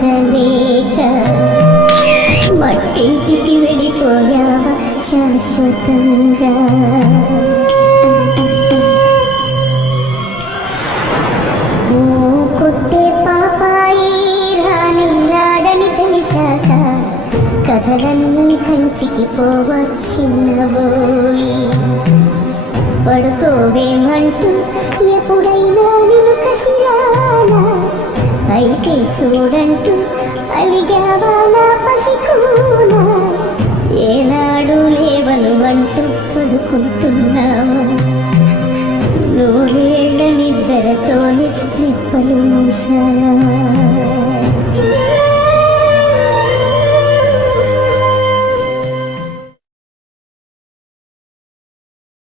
ఉండలేక మట్టింటికి వెళ్ళిపోయావా శాశ్వతంగా. కొట్టే పాపాయి రాని రాడని తెలిసాక కథలన్నీ కంచికి పోవచ్చినబోయి. పడుకోవేమంటూ ఎప్పుడైనా నిన్ను కసిరానా, అయితే చూడంటూ అలిగావా నా పసికూనా. ఏనాడు లేవను అంటూ పడుకుంటున్నావా, నూరేళ్ల నిద్రతోనే రెప్పలు మూసావా.